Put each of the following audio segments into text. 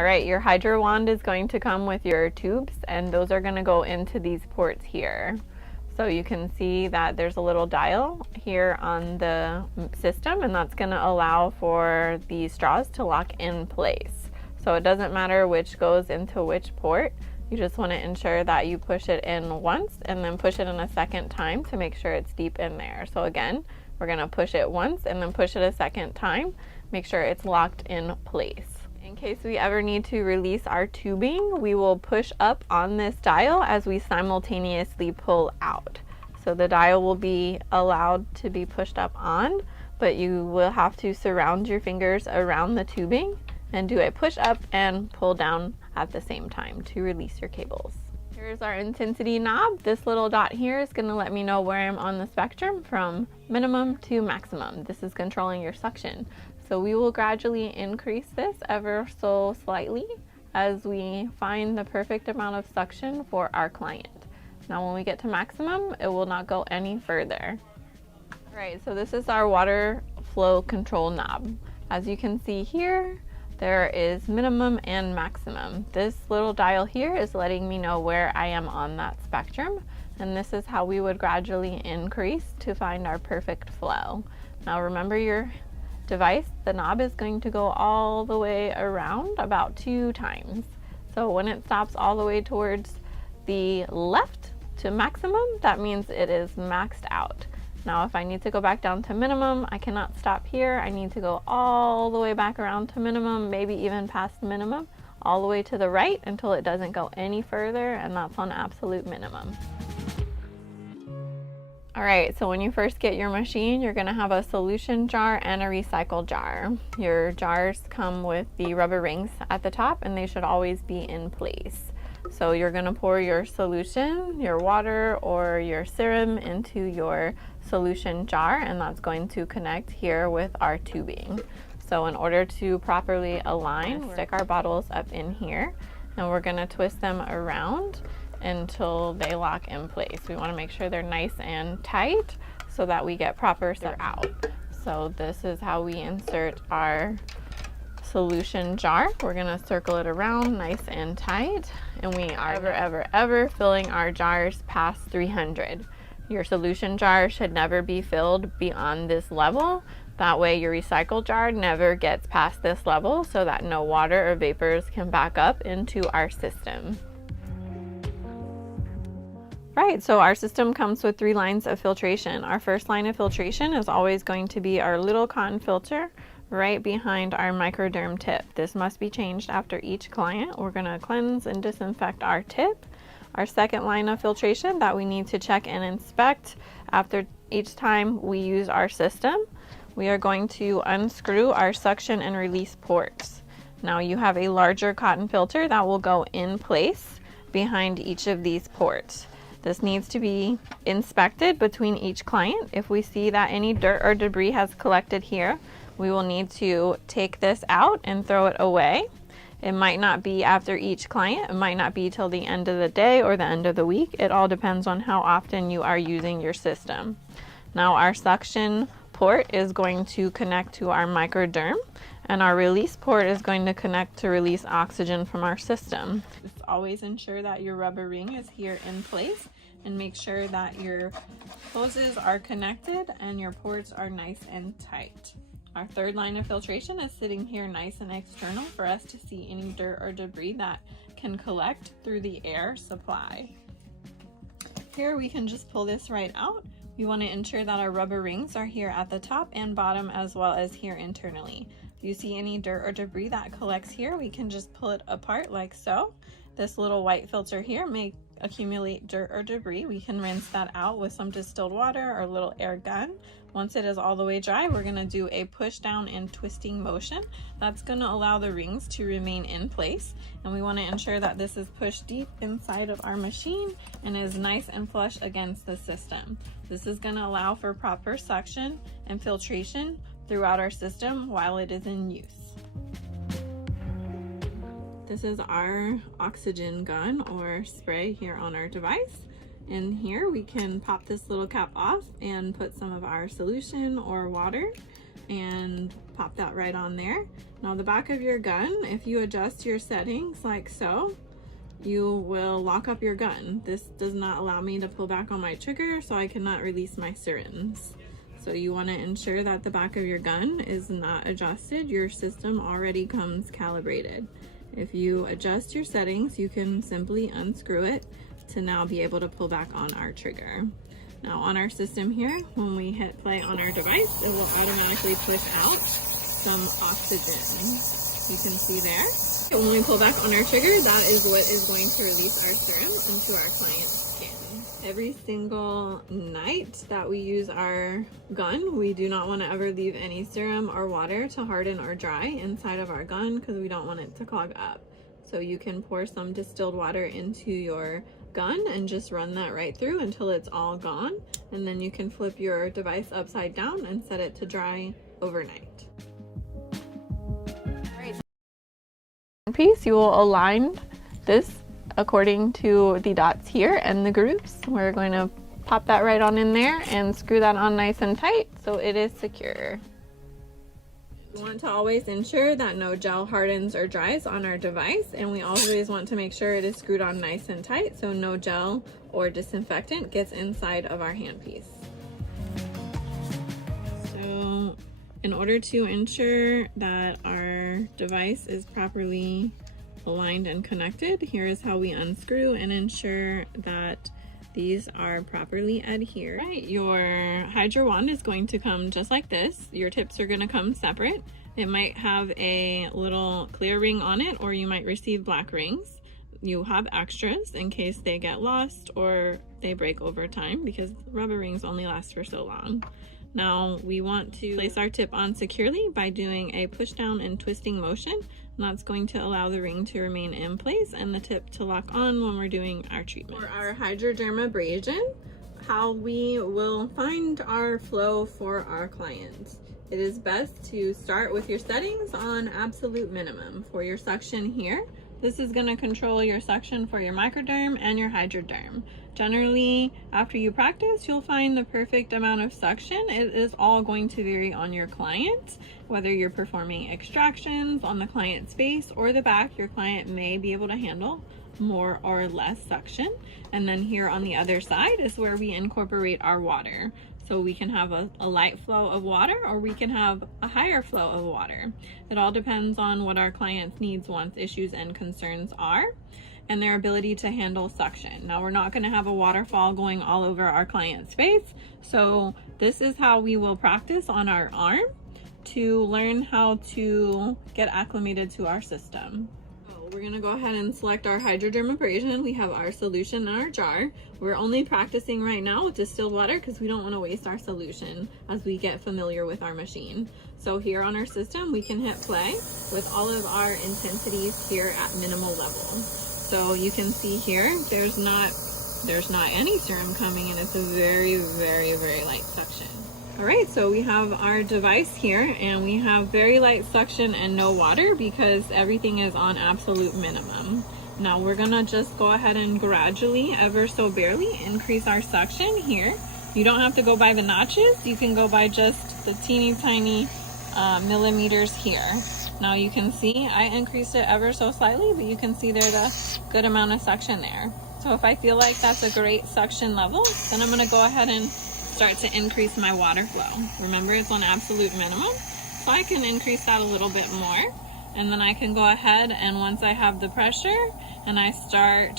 All right, your hydro wand is going to come with your tubes, and those are going to go into these ports here. So you can see that there's a little dial here on the system, and that's going to allow for the straws to lock in place. So it doesn't matter which goes into which port. You just want to ensure that you push it in once and then push it in a second time to make sure it's deep in there. So again, we're going to push it once and then push it a second time. Make sure it's locked in place. In case we ever need to release our tubing, we will push up on this dial as we simultaneously pull out. So the dial will be allowed to be pushed up on, but you will have to surround your fingers around the tubing and do a push up and pull down at the same time to release your cables. Here's our intensity knob. This little dot here is going to let me know where I'm on the spectrum from minimum to maximum. This is controlling your suction. So we will gradually increase this ever so slightly as we find the perfect amount of suction for our client. Now when we get to maximum, it will not go any further. All right, so this is our water flow control knob. As you can see here, there is minimum and maximum. This little dial here is letting me know where I am on that spectrum, and this is how we would gradually increase to find our perfect flow. Now remember, your device, the knob is going to go all the way around about 2 times. So when it stops all the way towards the left to maximum, that means it is maxed out. Now if I need to go back down to minimum, I cannot stop here. I need to go all the way back around to minimum, maybe even past minimum, all the way to the right until it doesn't go any further, and that's on absolute minimum. All right, so when you first get your machine, you're gonna have a solution jar and a recycle jar. Your jars come with the rubber rings at the top, and they should always be in place. So you're gonna pour your solution, your water, or your serum into your solution jar, and that's going to connect here with our tubing. So in order to properly align, stick our bottles up in here, and we're gonna twist them around until they lock in place. We wanna make sure they're nice and tight so that we get proper out. So this is how we insert our solution jar. We're gonna circle it around nice and tight, and we are ever filling our jars past 300. Your solution jar should never be filled beyond this level. That way your recycle jar never gets past this level, so that no water or vapors can back up into our system. Right, so our system comes with 3 lines of filtration. Our first line of filtration is always going to be our little cotton filter right behind our microderm tip. This must be changed after each client. We're gonna cleanse and disinfect our tip. Our second line of filtration that we need to check and inspect after each time we use our system, we are going to unscrew our suction and release ports. Now you have a larger cotton filter that will go in place behind each of these ports. This needs to be inspected between each client. If we see that any dirt or debris has collected here, we will need to take this out and throw it away. It might not be after each client. It might not be till the end of the day or the end of the week. It all depends on how often you are using your system. Now our suction port is going to connect to our microderm, and our release port is going to connect to release oxygen from our system. Just always ensure that your rubber ring is here in place, and make sure that your hoses are connected and your ports are nice and tight. Our third line of filtration is sitting here nice and external for us to see any dirt or debris that can collect through the air supply. Here we can just pull this right out. We want to ensure that our rubber rings are here at the top and bottom, as well as here internally. If you see any dirt or debris that collects here, we can just pull it apart like so. This little white filter here may accumulate dirt or debris. We can rinse that out with some distilled water or a little air gun. Once it is all the way dry, we're going to do a push down and twisting motion. That's going to allow the rings to remain in place, and we want to ensure that this is pushed deep inside of our machine and is nice and flush against the system. This is going to allow for proper suction and filtration throughout our system while it is in use. This is our oxygen gun or spray here on our device. And here we can pop this little cap off and put some of our solution or water and pop that right on there. Now the back of your gun, if you adjust your settings like so, you will lock up your gun. This does not allow me to pull back on my trigger, so I cannot release my syringe. So you want to ensure that the back of your gun is not adjusted. Your system already comes calibrated. If you adjust your settings, you can simply unscrew it to now be able to pull back on our trigger. Now on our system here, when we hit play on our device, it will automatically push out some oxygen. You can see there. When we pull back on our trigger, that is what is going to release our serum into our client's skin. Every single night that we use our gun, we do not want to ever leave any serum or water to harden or dry inside of our gun because we don't want it to clog up. So you can pour some distilled water into your gun and just run that right through until it's all gone, and then you can flip your device upside down and set it to dry overnight. Piece, you will align this according to the dots here and the grooves. We're going to pop that right on in there and screw that on nice and tight so it is secure. We want to always ensure that no gel hardens or dries on our device, and we always want to make sure it is screwed on nice and tight so no gel or disinfectant gets inside of our handpiece. So in order to ensure that our device is properly aligned and connected, here is how we unscrew and ensure that these are properly adhered. Right, your hydro wand is going to come just like this. Your tips are going to come separate. It might have a little clear ring on it, or you might receive black rings. You have extras in case they get lost or they break over time, because rubber rings only last for so long. Now we want to place our tip on securely by doing a push down and twisting motion. And that's going to allow the ring to remain in place and the tip to lock on when we're doing our treatment. For our hydrodermabrasion, how we will find our flow for our clients. It is best to start with your settings on absolute minimum. For your suction here, this is going to control your suction for your microderm and your hydroderm. Generally, after you practice, you'll find the perfect amount of suction. It is all going to vary on your client. Whether you're performing extractions on the client's face or the back, your client may be able to handle more or less suction. And then here on the other side is where we incorporate our water. So we can have a light flow of water, or we can have a higher flow of water. It all depends on what our client's needs, wants, issues, and concerns are, and their ability to handle suction. Now we're not going to have a waterfall going all over our client's face. So this is how we will practice on our arm to learn how to get acclimated to our system. We're going to go ahead and select our hydrodermabrasion. We have our solution in our jar. We're only practicing right now with distilled water because we don't want to waste our solution as we get familiar with our machine. So here on our system, we can hit play with all of our intensities here at minimal level. So you can see here, there's not any serum coming, and it's a very, very, very light suction. All right, so we have our device here, and we have very light suction and no water because everything is on absolute minimum. Now we're gonna just go ahead and gradually, ever so barely, increase our suction here. You don't have to go by the notches. You can go by just the teeny tiny millimeters here. Now you can see I increased it ever so slightly, but you can see there's a good amount of suction there. So if I feel like that's a great suction level, then I'm gonna go ahead and start to increase my water flow. Remember, it's on absolute minimum, so I can increase that a little bit more, and then I can go ahead, and once I have the pressure and I start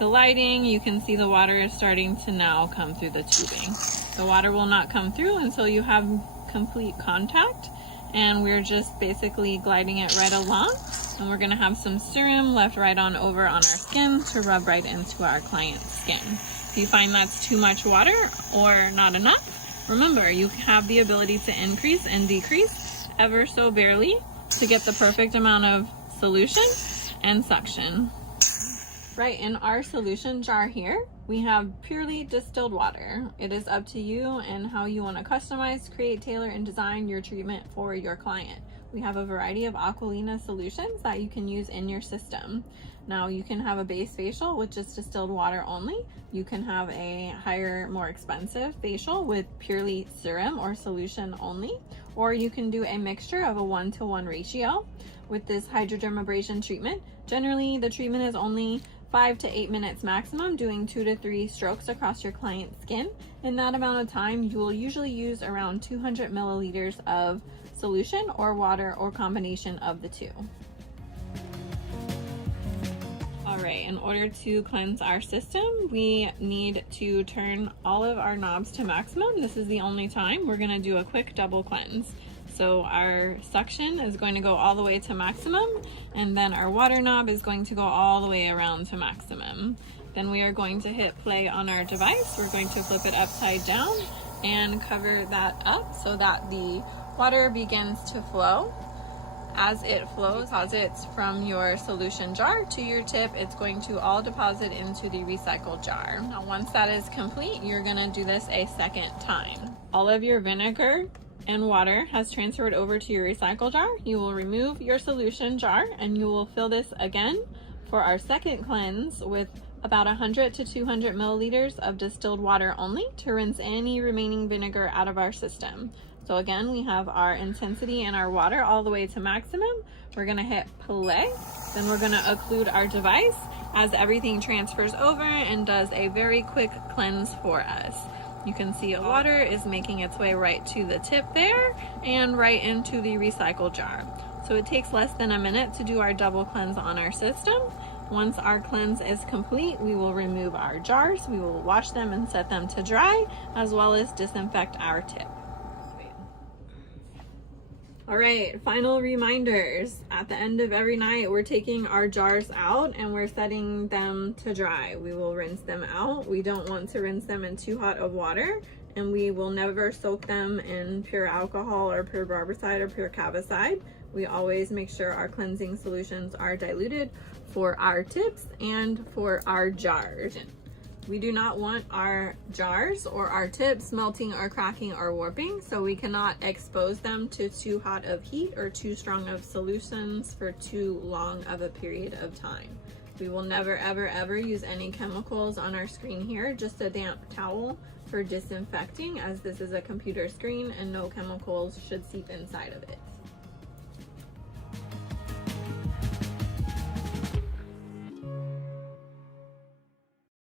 gliding, you can see the water is starting to now come through the tubing. The water will not come through until you have complete contact, and we're just basically gliding it right along, and we're going to have some serum left right on over on our skin to rub right into our client's skin. If you find that's too much water or not enough, remember, you have the ability to increase and decrease ever so barely to get the perfect amount of solution and suction. Right, in our solution jar here, we have purely distilled water. It is up to you and how you want to customize, create, tailor, and design your treatment for your client. we have a variety of Aquilina solutions that you can use in your system. Now you can have a base facial with just distilled water only. You can have a higher, more expensive facial with purely serum or solution only, or you can do a mixture of a 1-to-1 ratio. With this hydrodermabrasion treatment, generally the treatment is only 5 to 8 minutes maximum, doing 2 to 3 strokes across your client's skin. In that amount of time, you will usually use around 200 milliliters of solution or water or combination of the two. All right, in order to cleanse our system, we need to turn all of our knobs to maximum. This is the only time. We're gonna do a quick double cleanse. So our suction is going to go all the way to maximum, and then our water knob is going to go all the way around to maximum. Then we are going to hit play on our device. We're going to flip it upside down and cover that up so that the water begins to flow. As it flows, deposits from your solution jar to your tip, it's going to all deposit into the recycle jar. Now, once that is complete, you're gonna do this a second time. All of your vinegar and water has transferred over to your recycle jar. You will remove your solution jar and you will fill this again for our second cleanse with about 100 to 200 milliliters of distilled water only to rinse any remaining vinegar out of our system. So again, we have our intensity and our water all the way to maximum. We're gonna hit play, then we're gonna occlude our device as everything transfers over and does a very quick cleanse for us. You can see water is making its way right to the tip there and right into the recycle jar. So it takes less than a minute to do our double cleanse on our system. Once our cleanse is complete, we will remove our jars. We will wash them and set them to dry, as well as disinfect our tip. All right, final reminders. At the end of every night, we're taking our jars out and we're setting them to dry. We will rinse them out. We don't want to rinse them in too hot of water, and we will never soak them in pure alcohol or pure barbicide or pure cavicide. We always make sure our cleansing solutions are diluted for our tips and for our jars. We do not want our jars or our tips melting or cracking or warping, so we cannot expose them to too hot of heat or too strong of solutions for too long of a period of time. We will never, ever, ever use any chemicals on our screen here, just a damp towel for disinfecting, as this is a computer screen and no chemicals should seep inside of it.